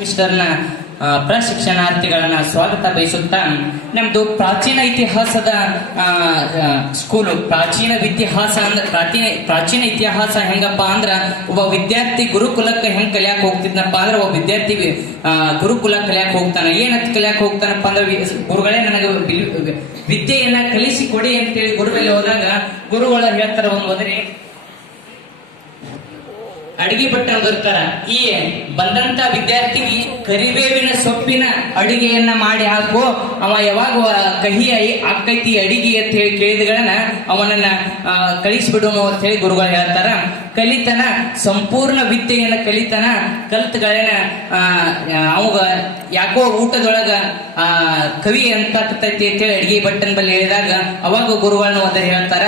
ಮಿಸ್ಟರ್ನ ಪ್ರಶಿಕ್ಷಣಾರ್ಥಿಗಳನ್ನ ಸ್ವಾಗತ ಬಯಸುತ್ತಾ ನಮ್ದು ಪ್ರಾಚೀನ ಇತಿಹಾಸದ ಸ್ಕೂಲು. ಪ್ರಾಚೀನ ಇತಿಹಾಸ ಅಂದ್ರೆ ಪ್ರಾಚೀನ ಇತಿಹಾಸ ಹೆಂಗಪ್ಪ ಅಂದ್ರ ಒಬ್ಬ ವಿದ್ಯಾರ್ಥಿ ಗುರುಕುಲಕ್ಕೆ ಹೆಂಗ್ ಕಲಿಯಾಕ್ ಹೋಗ್ತಿದ್ನಪ್ಪ ಅಂದ್ರೆ ಒಬ್ಬ ವಿದ್ಯಾರ್ಥಿ ಗುರುಕುಲ ಕಲಿಯಾಕ್ ಹೋಗ್ತಾನ. ಏನಂತ ಕಲಿಯಾಕ್ ಹೋಗ್ತಾನಪ್ಪ ಅಂದ್ರೆ ಗುರುಗಳೇ ನನಗೆ ವಿದ್ಯೆಯನ್ನ ಕಲಿಸಿ ಕೊಡಿ ಅಂತೇಳಿ ಗುರುಗಳಲ್ಲಿ ಹೋದಾಗ ಗುರುಗಳ ಹೇಳ್ತಾರ ಒಂದು ಒದರಿ ಅಡಿಗೆ ಭಟ್ಟ ಇರ್ತಾರ. ಈ ಬಂದಂತ ವಿದ್ಯಾರ್ಥಿಗೆ ಕರಿಬೇವಿನ ಸೊಪ್ಪಿನ ಅಡಿಗೆಯನ್ನ ಮಾಡಿ ಹಾಕು, ಅವ ಯಾವಾಗ ಕಹಿ ಆಕೈತಿ ಅಡಿಗೆ ಅಂತ ಹೇಳಿ ಕೇಳಿದಗಳನ್ನ ಅವನನ್ನ ಕಳಿಸ್ಬಿಡೋನು ಅಂತ ಹೇಳಿ ಗುರುಗಳು ಹೇಳ್ತಾರ. ಕಲಿತನ ಸಂಪೂರ್ಣ ವಿದ್ಯೆಯನ್ನ ಕಲಿತನ ಕಲ್ತ್ಗಳನ್ನ ಅವಾಗ ಯಾಕೋ ಊಟದೊಳಗ ಕವಿ ಅಂತ ಆಗ್ತೈತಿ ಅಂತ ಹೇಳಿ ಅಡಿಗೆ ಭಟ್ಟನ ಬಲ್ಲಿ ಹೇಳಿದಾಗ ಅವಾಗ ಗುರುಗಳನ್ನ ಓದರ್ ಹೇಳ್ತಾರ,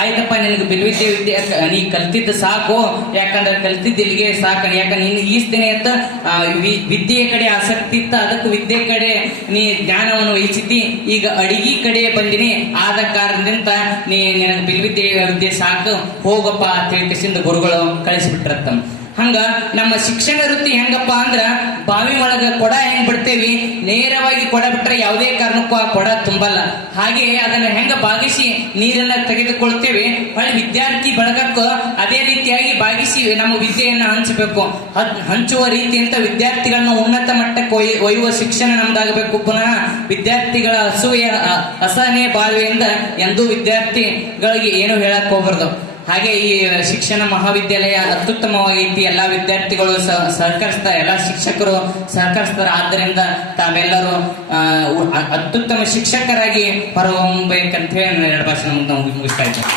ಆಯ್ತಪ್ಪ ನಿನಗೆ ಬಿಲ್ವಿದ್ಯೆ ನೀ ಕಲ್ತಿದ್ದು ಸಾಕು, ಯಾಕಂದ್ರೆ ಕಲ್ತಿದ್ದು ಇಲ್ಲಿಗೆ ಸಾಕು, ಯಾಕಂದ್ರೆ ನೀನು ಈಸ್ತೀನಿ ಅಂತ ವಿದ್ಯೆಯ ಕಡೆ ಆಸಕ್ತಿ ಇತ್ತ, ಅದಕ್ಕೆ ವಿದ್ಯೆ ಕಡೆ ನೀ ಜ್ಞಾನವನ್ನು ವಹಿಸಿದ್ದಿ, ಈಗ ಅಡಿಗೆ ಕಡೆ ಬಂದಿನಿ, ಆದ ಕಾರಣದಿಂದ ನಿನಗೆ ವಿದ್ಯೆ ಸಾಕು ಹೋಗಪ್ಪ ಅಂತ ಹೇಳಿ ಗುರುಗಳು ಕಳಿಸ್ಬಿಟ್ರತ್ತ. ಹಂಗ ನಮ್ಮ ಶಿಕ್ಷಣ ವೃತ್ತಿ ಹೆಂಗಪ್ಪ ಅಂದ್ರ ಬಾವಿ ಒಳಗ ಕೊಡ ಹೆಂಗ್ ಬಿಡ್ತೇವಿ, ನೇರವಾಗಿ ಕೊಡ ಬಿಟ್ರೆ ಯಾವುದೇ ಕಾರಣಕ್ಕೂ ಆ ಕೊಡ ತುಂಬಲ್ಲ. ಹಾಗೆ ಅದನ್ನ ಹೆಂಗ ಬಾಗಿಸಿ ನೀರನ್ನ ತೆಗೆದುಕೊಳ್ತೇವೆ, ಹೊಳ್ಳಿ ವಿದ್ಯಾರ್ಥಿ ಬಳಗಕ್ಕೂ ಅದೇ ರೀತಿಯಾಗಿ ಬಾಗಿಸಿ ನಮ್ಮ ವಿದ್ಯೆಯನ್ನ ಹಂಚಬೇಕು. ಹಂಚುವ ರೀತಿಯಿಂದ ವಿದ್ಯಾರ್ಥಿಗಳನ್ನ ಉನ್ನತ ಮಟ್ಟಕ್ಕೆ ಒಯ್ಯುವ ಶಿಕ್ಷಣ ನಮ್ದಾಗಬೇಕು. ಪುನಃ ವಿದ್ಯಾರ್ಥಿಗಳ ಅಸಹನೆ ಬಾಳ್ವೆಯಿಂದ ಎಂದೂ ವಿದ್ಯಾರ್ಥಿಗಳಿಗೆ ಏನು ಹೇಳಕ್ ಹೋಗ್ಬಾರ್ದು. ಹಾಗೆ ಈ ಶಿಕ್ಷಣ ಮಹಾವಿದ್ಯಾಲಯ ಅತ್ಯುತ್ತಮವಾಗೈತಿ. ಎಲ್ಲಾ ವಿದ್ಯಾರ್ಥಿಗಳು ಸಹಕರಿಸ್ತಾರೆ, ಎಲ್ಲಾ ಶಿಕ್ಷಕರು ಸಹಕರಿಸ್ತಾರೆ. ಆದ್ದರಿಂದ ತಾವೆಲ್ಲರೂ ಅತ್ಯುತ್ತಮ ಶಿಕ್ಷಕರಾಗಿ ಹೊರಹೊಮ್ಮಬೇಕಂತ ಹೇಳಿ ನನ್ನ ಎರಡು ಭಾಷೆ ಮುಗಿಸ್ತಾ ಇದ್ದಾರೆ.